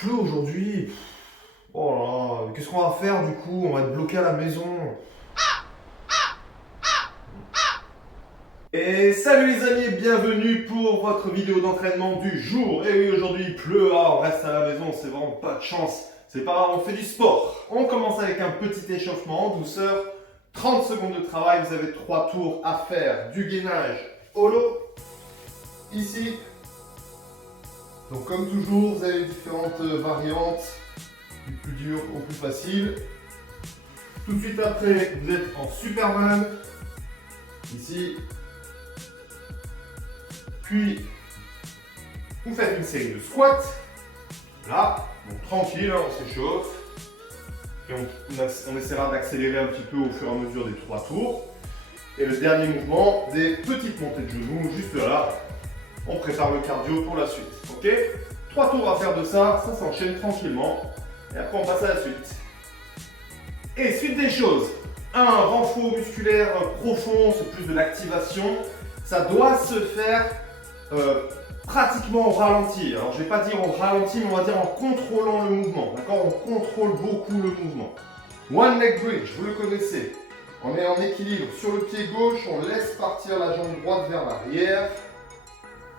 pleut aujourd'hui. Oh là là, qu'est-ce qu'on va faire du coup? On va être bloqué à la maison. Et salut les amis, bienvenue pour votre vidéo d'entraînement du jour. Et oui, aujourd'hui il pleut, on reste à la maison, c'est vraiment pas de chance. C'est pas grave, on fait du sport. On commence avec un petit échauffement en douceur. 30 secondes de travail, vous avez 3 tours à faire. Du gainage holo, ici. Donc comme toujours, vous avez différentes variantes, du plus dur au plus facile. Tout de suite après, vous êtes en Superman, ici. Puis, vous faites une série de squats, là, donc tranquille, on s'échauffe. Puis on essaiera d'accélérer un petit peu au fur et à mesure des 3 tours. Et le dernier mouvement, des petites montées de genoux, juste là. On prépare le cardio pour la suite, ok? 3 tours à faire de ça, ça s'enchaîne tranquillement. Et après, on passe à la suite. Et suite des choses, un renfort musculaire profond, c'est plus de l'activation. Ça doit se faire pratiquement au ralenti. Alors je ne vais pas dire au ralenti, mais on va dire en contrôlant le mouvement. D'accord? On contrôle beaucoup le mouvement. One leg bridge, vous le connaissez. On est en équilibre sur le pied gauche, on laisse partir la jambe droite vers l'arrière.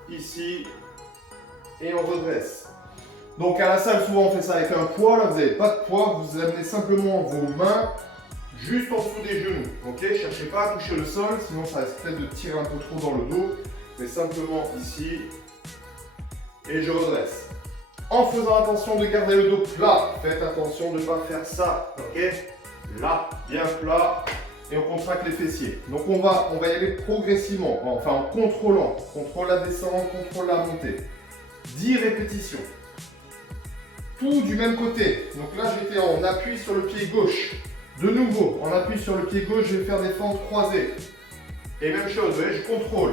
Ici. Et on redresse. Donc à la salle, souvent on fait ça avec un poids. Là, vous n'avez pas de poids, vous amenez simplement vos mains juste en dessous des genoux. Ok? Cherchez pas à toucher le sol, sinon ça risque peut-être de tirer un peu trop dans le dos. Mais simplement ici. Et je redresse. En faisant attention de garder le dos plat. Faites attention de ne pas faire ça. Ok? Là, bien plat. Et on contracte les fessiers. Donc on va y aller progressivement. Enfin en contrôlant. Contrôle la descente, contrôle la montée. 10 répétitions. Tout du même côté. Donc là j'étais en appui sur le pied gauche. De nouveau, en appui sur le pied gauche, je vais faire des fentes croisées. Et même chose, vous voyez, je contrôle.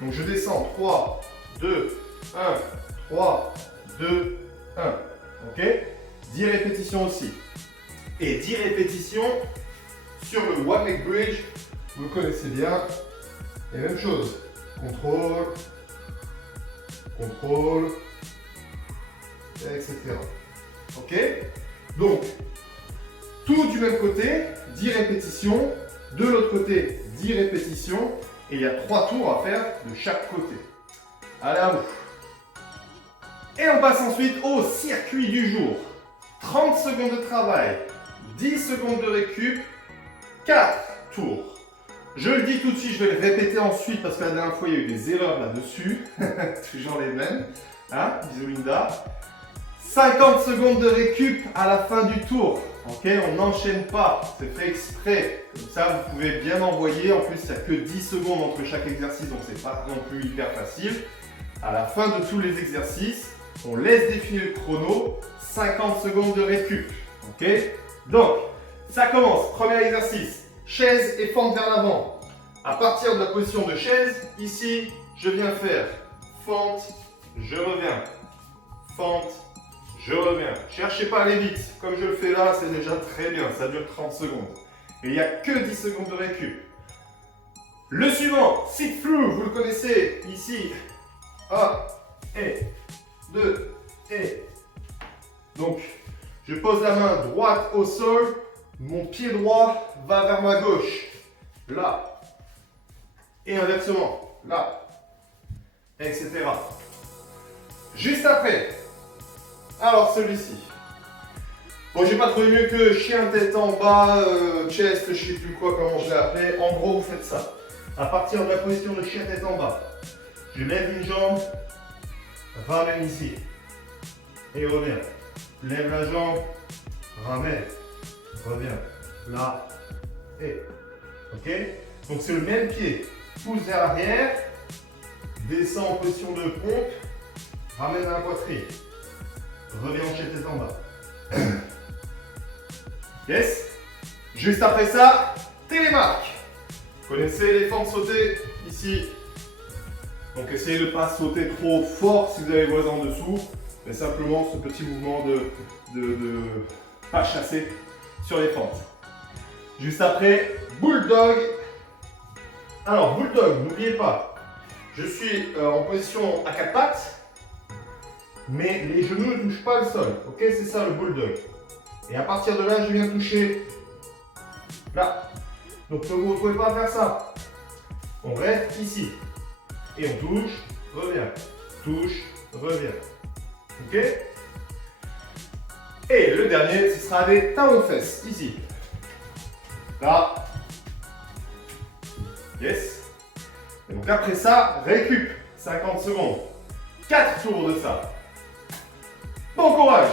Donc je descends, 3, 2, 1, 3, 2, 1. Ok? 10 répétitions aussi. Et 10 répétitions sur le one leg bridge, vous le connaissez bien. Et même chose, contrôle, contrôle, etc. Ok? Donc, tout du même côté, 10 répétitions. De l'autre côté, 10 répétitions. Et il y a 3 tours à faire de chaque côté. Allez, à vous. Et on passe ensuite au circuit du jour. 30 secondes de travail, 10 secondes de récup, 4 tours. Je le dis tout de suite, je vais le répéter ensuite parce que la dernière fois il y a eu des erreurs là-dessus. Toujours les mêmes. Hein? Bisous Linda. 50 secondes de récup à la fin du tour. Ok, on n'enchaîne pas, c'est fait exprès. Comme ça, vous pouvez bien envoyer. En plus, il n'y a que 10 secondes entre chaque exercice, donc c'est pas non plus hyper facile. À la fin de tous les exercices, on laisse défiler le chrono. 50 secondes de récup. Ok, donc ça commence. Premier exercice, chaise et fente vers l'avant. À partir de la position de chaise, ici, je viens faire fente, je reviens, fente. Je reviens. Cherchez pas à aller vite. Comme je le fais là, c'est déjà très bien. Ça dure 30 secondes. Et il n'y a que 10 secondes de récup. Le suivant, sit through, vous le connaissez. Ici. 1 et 2 et. Donc, je pose la main droite au sol. Mon pied droit va vers ma gauche. Là. Et inversement. Là. Etc. Juste après. Alors celui-ci. Bon, j'ai pas trouvé mieux que chien tête en bas, chest, je sais plus quoi, comment je l'ai appelé. En gros, vous faites ça. À partir de la position de chien tête en bas, je lève une jambe, ramène ici. Et reviens. Lève la jambe, ramène, reviens. Là, et. Ok? Donc c'est le même pied. Pousse vers l'arrière, descend en position de pompe, ramène à la poitrine. Reviens en tête en bas. Yes. Juste après ça, télémarque. Vous connaissez les fentes sautées ici. Donc essayez de ne pas sauter trop fort si vous avez le voisin en dessous. Mais simplement ce petit mouvement de pas chasser sur les fentes. Juste après, bulldog. Alors bulldog, n'oubliez pas, je suis en position à 4 pattes. mais les genoux ne touchent pas le sol. Ok, c'est ça le bulldog. Et à partir de là, je viens toucher là. Donc ne vous retrouvez pas à faire ça. On reste ici. Et on touche, revient. Touche, revient. Ok? Et le dernier, ce sera des talons-fesses, ici. Là. Yes. Et donc après ça, récup. 50 secondes. 4 tours de ça. Bon courage!